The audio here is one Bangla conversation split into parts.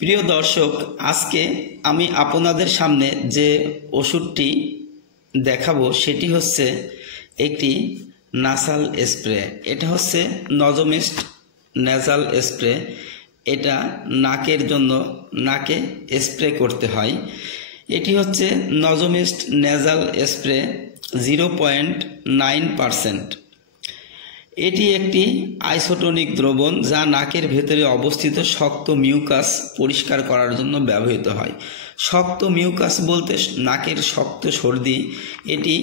প্রিয় দর্শক, আজকে আমি আপনাদের সামনে যে ওষুধটি দেখাবো সেটি হচ্ছে একটি নাসাল স্প্রে। এটা হচ্ছে নজোমিস্ট নেজাল স্প্রে। এটা নাকের জন্য নাকে স্প্রে করতে হয়। এটি হচ্ছে নজোমিস্ট নেজাল স্প্রে 0.9%। এটি একটি আইসোটোনিক দ্রবণ যা নাকের ভেতরে অবস্থিত শক্ত মিউকাস পরিষ্কার করার জন্য ব্যবহৃত হয়। শক্ত মিউকাস বলতে নাকের শক্ত সর্দি, এটি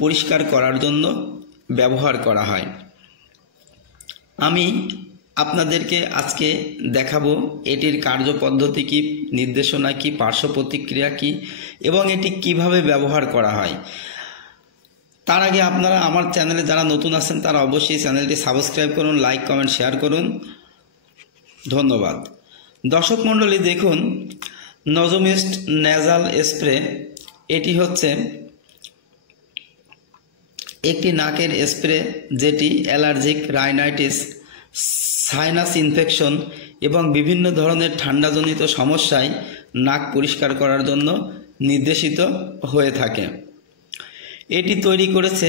পরিষ্কার করার জন্য ব্যবহার করা হয়। আমি আপনাদেরকে আজকে দেখাবো এটির কার্যপদ্ধতি কি, নির্দেশনা কি, পার্শ্ব প্রতিক্রিয়া কি এবং এটি কিভাবে ব্যবহার করা হয়। তার আগে আপনারা আমার চ্যানেলে যারা নতুন আছেন তারা অবশ্যই চ্যানেলটি সাবস্ক্রাইব করুন, লাইক কমেন্ট শেয়ার করুন। ধন্যবাদ। দর্শক মণ্ডলী, দেখুন নজোমিস্ট নেজাল স্প্রে এটি হচ্ছে একটি নাকের স্প্রে যেটি অ্যালার্জিক রাইনাইটিস, সাইনাস ইনফেকশন এবং বিভিন্ন ধরনের ঠান্ডাজনিত সমস্যায় নাক পরিষ্কার করার জন্য নির্দেশিত হয়ে থাকে। এটি তৈরি করেছে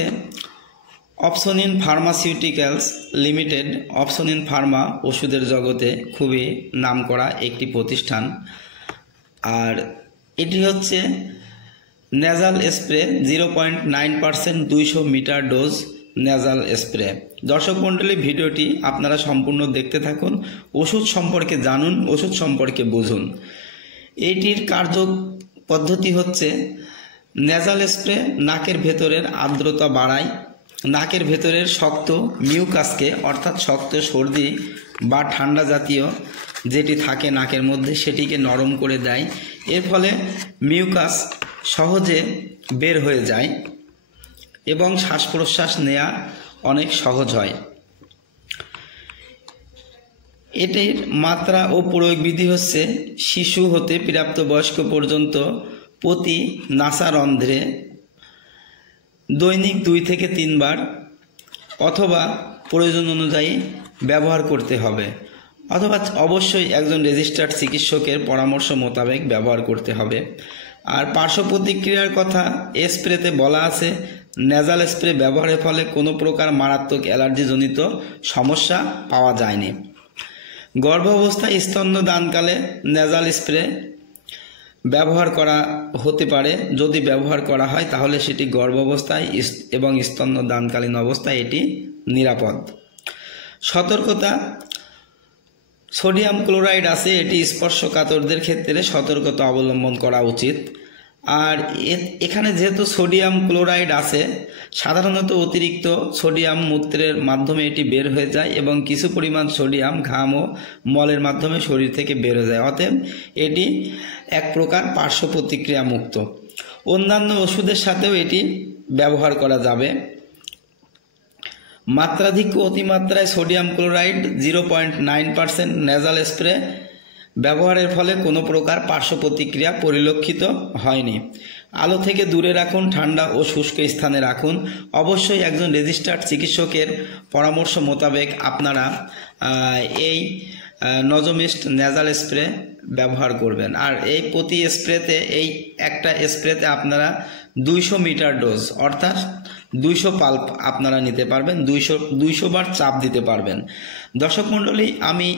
Opsonin pharmaceuticals limited. Opsonin pharma ওষুধের জগতে খুবই নামকরা একটি প্রতিষ্ঠান। আর এটি হচ্ছে nasal spray 0.9%, 200 meter dose nasal spray. দর্শক মণ্ডলী, ভিডিওটি আপনারা সম্পূর্ণ দেখতে থাকুন, ওষুধ সম্পর্কে জানুন, ওষুধ সম্পর্কে বুঝুন। এটির কার্য পদ্ধতি হচ্ছে নেজাল স্প্রে নাকের ভেতরের আর্দ্রতা বাড়ায়, নাকের ভেতরের শক্ত মিউকাসকে অর্থাৎ শক্ত সর্দি বা ঠান্ডা জাতীয় যেটি থাকে নাকের মধ্যে সেটিকে নরম করে দেয়। এর ফলে মিউকাস সহজে বের হয়ে যায় এবং শ্বাস প্রশ্বাস নেওয়া অনেক সহজ হয়। এটির মাত্রা ও প্রয়োগ বিধি হচ্ছে শিশু হতে প্রাপ্তবয়স্ক পর্যন্ত প্রতি নাসারন্ধ্রে দৈনিক 2 থেকে 3 বার অথবা প্রয়োজন অনুযায়ী ব্যবহার করতে হবে, অথবা অবশ্যই একজন রেজিস্টার্ড চিকিৎসকের পরামর্শ মোতাবেক ব্যবহার করতে হবে। আর পার্শ্ব প্রতিক্রিয়ার কথা স্প্রেতে বলা আছে, নেজাল স্প্রে ব্যবহারের ফলে কোনো প্রকার মারাত্মক অ্যালার্জিজনিত সমস্যা পাওয়া যায়নি। গর্ভাবস্থায় স্তন্যদানকালে নেজাল স্প্রে ব্যবহার করা হতে পারে। যদি ব্যবহার করা হয় তাহলে সেটি গর্ভাবস্থায় এবং স্তন্যদানকালীন অবস্থায় এটি নিরাপদ। সতর্কতা, সোডিয়াম ক্লোরাইড আছে, এটি স্পর্শকাতরদের ক্ষেত্রে সতর্কতা অবলম্বন করা উচিত। আর এখানে যেহেতু সোডিয়াম ক্লোরাইড আছে, সাধারণত অতিরিক্ত সোডিয়াম মূত্রের মাধ্যমে এটি বের হয়ে যায় এবং কিছু পরিমাণ সোডিয়াম ঘাম ও মলের মাধ্যমে শরীর থেকে বের হয়ে যায়। অতএব এটি এক প্রকার পার্শ্ব প্রতিক্রিয়া মুক্ত। অন্যান্য ওষুধের সাথেও এটি ব্যবহার করা যাবে। মাত্রাধিক ও অতিমাত্রায় সোডিয়াম ক্লোরাইড 0.9% নেজাল স্প্রে ব্যবহারের ফলে কোনো প্রকার পার্শ্ব প্রতিক্রিয়া পরিলক্ষিত হয়নি। আলো থেকে দূরে রাখুন, ঠান্ডা ও শুষ্ক স্থানে রাখুন। অবশ্যই একজন রেজিস্টার্ড চিকিৎসকের পরামর্শ মোতাবেক আপনারা এই নজোমিস্ট নেজাল স্প্রে ব্যবহার করবেন। আর এই প্রতি স্প্রেতে, এই একটা স্প্রেতে আপনারা 200 মিটার ডোজ অর্থাৎ 200 পাল্প আপনারা নিতে পারবেন, 200 বার চাপ দিতে পারবেন। দর্শক মণ্ডলী, আমি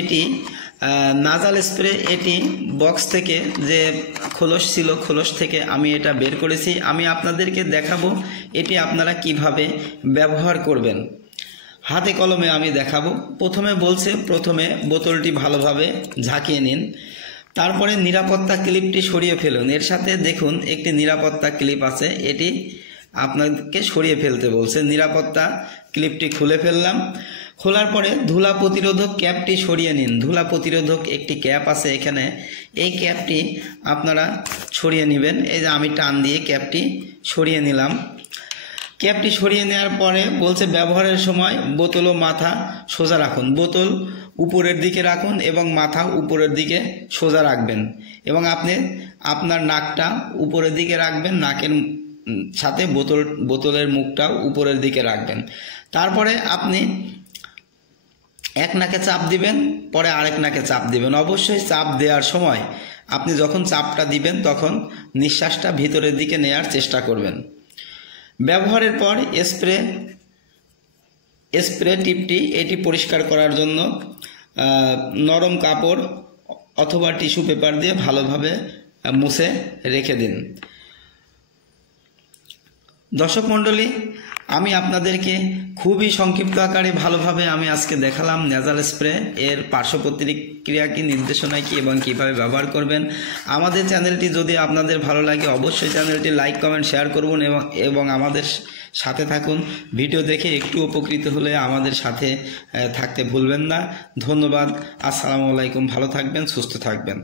এটি নাজাল স্প্রে এটি বক্স থেকে যে খোলস ছিল, খোলস থেকে আমি এটা বের করেছি। আমি আপনাদেরকে দেখাবো এটি আপনারা কিভাবে ব্যবহার করবেন। হাতে কলমে আমি দেখাবো। প্রথমে বোতলটি ভালোভাবে ঝাঁকিয়ে নিন, তারপরে নিরাপত্তা ক্লিপটি সরিয়ে ফেলুন। এর সাথে দেখুন একটি নিরাপত্তা ক্লিপ আছে, এটি আপনাকে সরিয়ে ফেলতে বলছে। নিরাপত্তা ক্লিপটি খুলে ফেললাম। খোলার পরে ধুলা প্রতিরোধক ক্যাপটি সরিয়ে নিন। ধুলা প্রতিরোধক একটি ক্যাপ আছে এখানে, এই ক্যাপটি আপনারা সরিয়ে নেবেন। এই যে আমি টান দিয়ে ক্যাপটি সরিয়ে নিলাম। ক্যাপটি সরিয়ে নেওয়ার পরে বলছে ব্যবহারের সময় বোতল ও মাথা সোজা রাখুন। বোতল উপরের দিকে রাখুন এবং মাথা উপরের দিকে সোজা রাখবেন এবং আপনি আপনার নাকটা উপরের দিকে রাখবেন, নাকের সাথে বোতলের মুখটাও উপরের দিকে রাখবেন। তারপরে আপনি এক নাকে চাপ দিবেন, পরে আরেক নাকে চাপ দিবেন। অবশ্যই চাপ দেওয়ার সময় আপনি যখন চাপটা দিবেন তখন নিঃশ্বাসটা ভিতরের দিকে নেয়ার চেষ্টা করবেন। ব্যবহারের পর স্প্রে টিপটি এটি পরিষ্কার করার জন্য নরম কাপড় অথবা টিস্যু পেপার দিয়ে ভালোভাবে মুছে রেখে দিন। দর্শক মণ্ডলী, আমি আপনাদেরকে খুবই সংক্ষিপ্ত আকারে ভালোভাবে আমি আজকে দেখালাম নেজাল স্প্রে এর পার্শ্ব প্রতিক্রিয়া কি, নির্দেশনা কি এবং কিভাবে ব্যবহার করবেন। আমাদের চ্যানেলটি যদি আপনাদের ভালো লাগে অবশ্যই চ্যানেলটি লাইক কমেন্ট শেয়ার করুন এবং আমাদের সাথে থাকুন। ভিডিও দেখে একটু উপকৃত হলে আমাদের সাথে থাকতে ভুলবেন না। ধন্যবাদ। আসসালামু আলাইকুম। ভালো থাকবেন, সুস্থ থাকবেন।